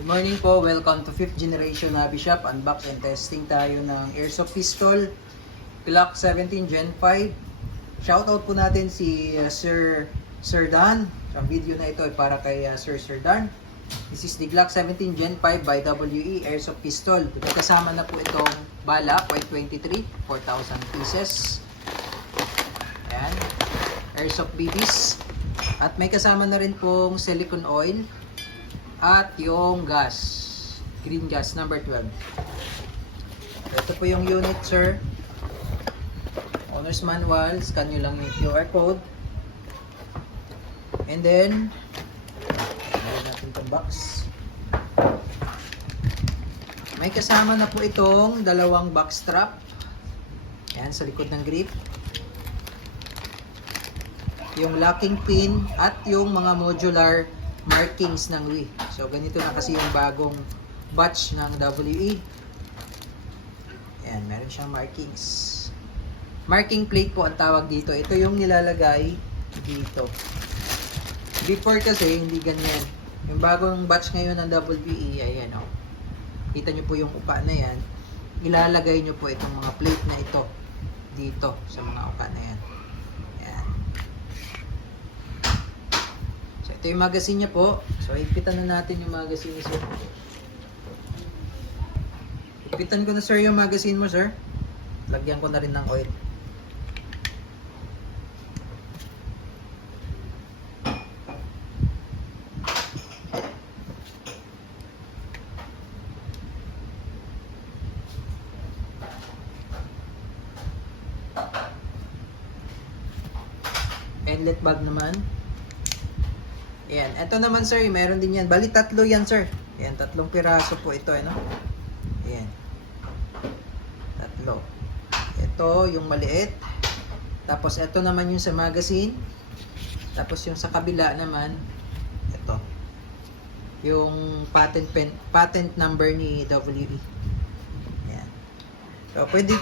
Good morning po, welcome to 5th generation Hobby Shop. Unbox and testing tayo ng airsoft pistol Glock 17 Gen 5. Shoutout po natin si Sir Dan. Ang video na ito ay para kay Sir Dan. This is the Glock 17 Gen 5 by WE airsoft pistol. Kasama na po itong bala, .23, 4,000 pieces. Ayan, airsoft BBs. At may kasama na rin pong silicone oil at yung gas, green gas number 12. Ito po yung unit, sir. Owner's manual. Scan nyo lang yung QR code. And then meron natin itong box. May kasama na po itong dalawang box strap. Ayan, sa likod ng grip. Yung locking pin at yung mga modular markings ng WE. So ganito na kasi yung bagong batch ng WE. Ayan, meron siyang markings. Marking plate po ang tawag dito. Ito yung nilalagay dito. Before kasi hindi ganyan. Yung bagong batch ngayon ng WE, ayan o. Kita nyo po yung upa na yan. Ilalagay nyo po itong mga plate na ito dito sa mga upa na yan. Ito yung magazine niya po. So, ipitan na natin yung magazine ni sir. Ipitan ko na sir yung magazine mo, sir. Lagyan ko na rin ng oil. Inlet bag naman. Ayan. Ito naman sir, meron din yan. Bali, tatlo yan sir. Ayan, tatlong piraso po ito. Ano? Ayan. Tatlo. Ito, yung maliit. Tapos, ito naman yung sa magazine. Tapos, yung sa kabila naman, ito. Yung patent number ni WE. Ayan. So, pwede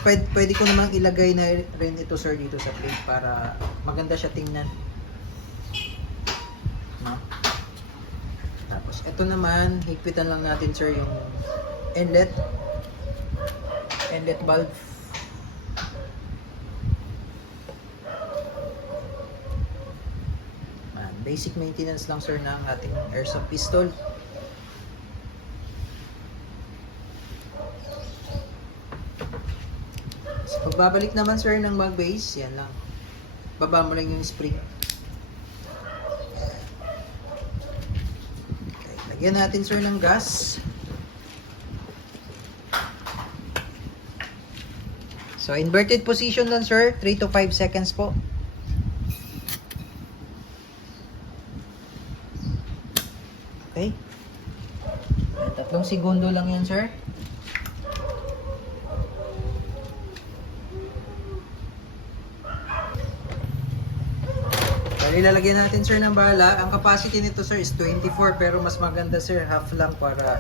ko namang ilagay na rin ito sir dito sa plate para maganda siya tingnan. Tapos ito naman, higpitan lang natin sir yung inlet valve. Basic maintenance lang sir ng ating airsoft pistol. So pagbabalik naman sir ng mag base, yan lang. Baba mo lang yung spring. Lagyan natin sir ng gas. So inverted position lang sir, 3 to 5 seconds po. Okay. 3 segundo lang yan sir. Ilalagyan natin sir ng bala. Ang capacity nito sir is 24 pero mas maganda sir half lang para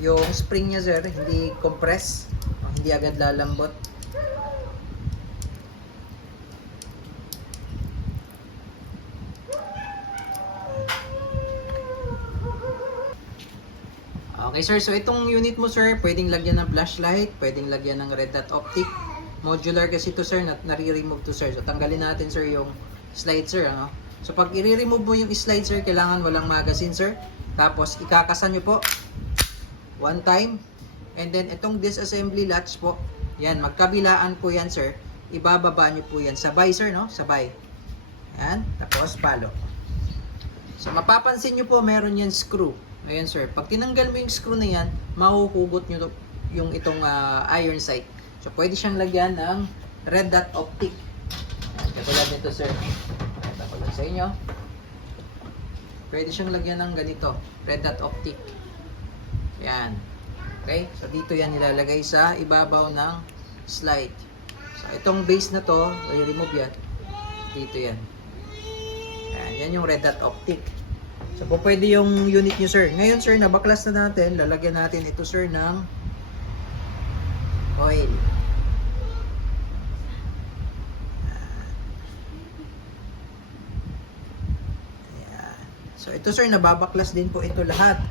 yung spring niya sir hindi compress, hindi agad lalambot. Okay sir, so itong unit mo sir, pwedeng lagyan ng flashlight, pwedeng lagyan ng red dot optic. Modular kasi to sir, nare-remove to sir. So tanggalin natin sir yung slide sir, ano? So pag i-remove mo yung slide sir, kailangan walang magazine sir. Tapos ikakasan nyo po one time. And then itong disassembly latch po, yan, magkabilaan po yan sir. Ibababa nyo po yan, sabay sir, no? Sabay. Yan, tapos palo. So mapapansin nyo po, meron yan screw. Ayan sir, pag tinanggal mo yung screw na yan, mahuhugot nyo yung itong iron sight. So pwede siyang lagyan ng red dot optic. Katulad nito sir, ito ko lang sa inyo. Pwede siyang lagyan ng ganito, red dot optic. Yan. Okay, so dito yan nilalagay sa ibabaw ng slide. So itong base na to, i-remove yan. Dito yan. Yan yung red dot optic. So po pwede yung unit nyo sir. Ngayon sir, nabaklas na natin, lalagyan natin ito sir ng oil. So ito sir, nababaklas din po ito lahat.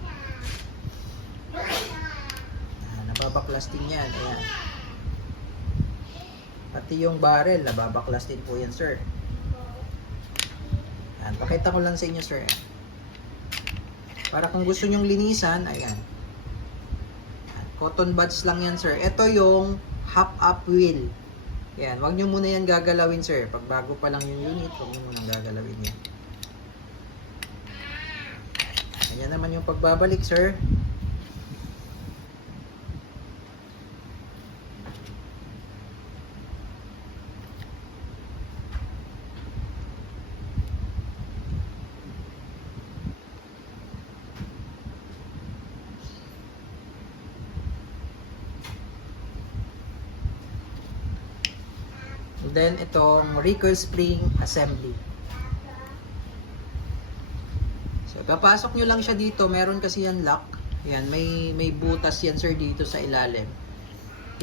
nababaklas din yan. Ayan. Pati yung barrel, nababaklas din po yan, sir. Ayan, pakita ko lang sa inyo, sir. Ayan. Para kung gusto nyong linisan, ayan. Cotton buds lang yan, sir. Ito yung hop-up wheel. Ayan, wag nyo muna yan gagalawin, sir. Pag bago pa lang yung unit, wag nyo muna gagalawin yan. Ayan naman yung pagbabalik, sir. And then, itong recoil spring assembly. So, papasok nyo lang siya dito. Meron kasi yan lock. Yan, may butas yan, sir, dito sa ilalim.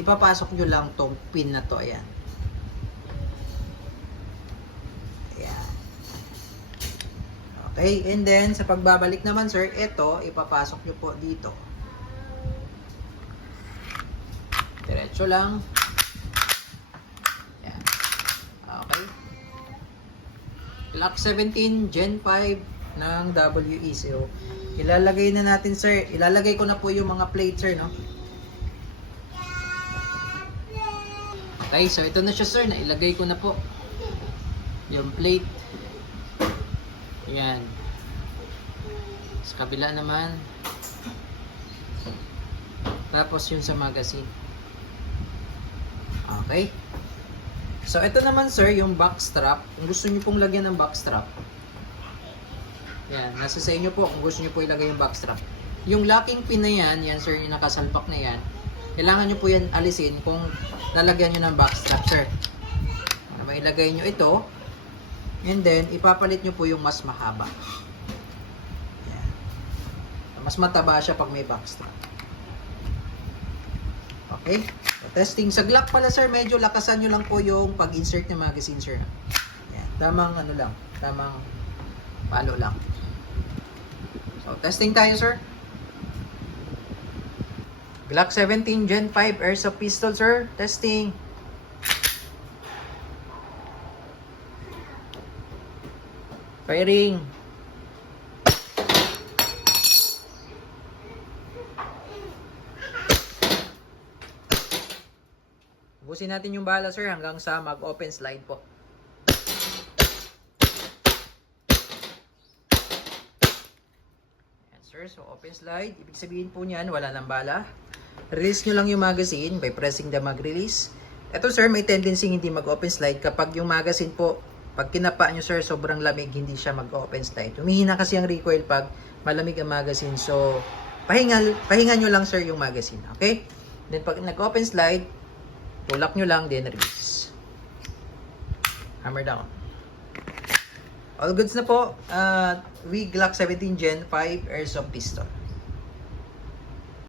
Ipapasok nyo lang tong pin na to. Ayan. Ayan. Okay, and then, sa pagbabalik naman, sir, ito, ipapasok nyo po dito. Diretso lang. Okay. Glock 17 Gen 5 ng WE. So, ilalagay na natin, sir. Ilalagay ko na po yung mga plate, sir, no? Okay, so ito na siya, sir. Nailagay ko na po yung plate. Ayan. Sa kabila naman. Tapos yun sa magazine. Okay. So, ito naman, sir, yung back strap. Kung gusto niyo pong lagyan ng back strap. Yan, nasa sa inyo po kung gusto niyo po ilagay yung back strap. Yung locking pin na yan, sir, yung nakasalpak na yan, kailangan niyo po yan alisin kung lalagyan niyo ng back strap, sir. Para mailagay niyo ito, and then, ipapalit niyo po yung mas mahaba. Yan. Mas mataba siya pag may back strap. Okay? Testing sa Glock pala, sir, medyo lakasan nyo lang po yung pag-insert ng magazine, sir. Yan. Tamang ano lang, tamang palo lang. So, testing tayo, sir. Glock 17 Gen 5 Airsoft Pistol, sir. Testing. Firing. Busin natin yung bala, sir, hanggang sa mag-open slide po. Ayan, sir. So, open slide. Ibig sabihin po niyan, wala ng bala. Release nyo lang yung magazine by pressing the mag-release. Ito, sir, may tendency hindi mag-open slide kapag yung magazine po, pag kinapa nyo, sir, sobrang lamig, hindi siya mag-open slide. Humihina kasi ang recoil pag malamig ang magazine. So, pahinga nyo lang, sir, yung magazine. Okay? Then, pag nag-open slide, tulak nyo lang, then release. Hammer down. All goods na po. Glock 17 Gen 5 Airsoft Pistol.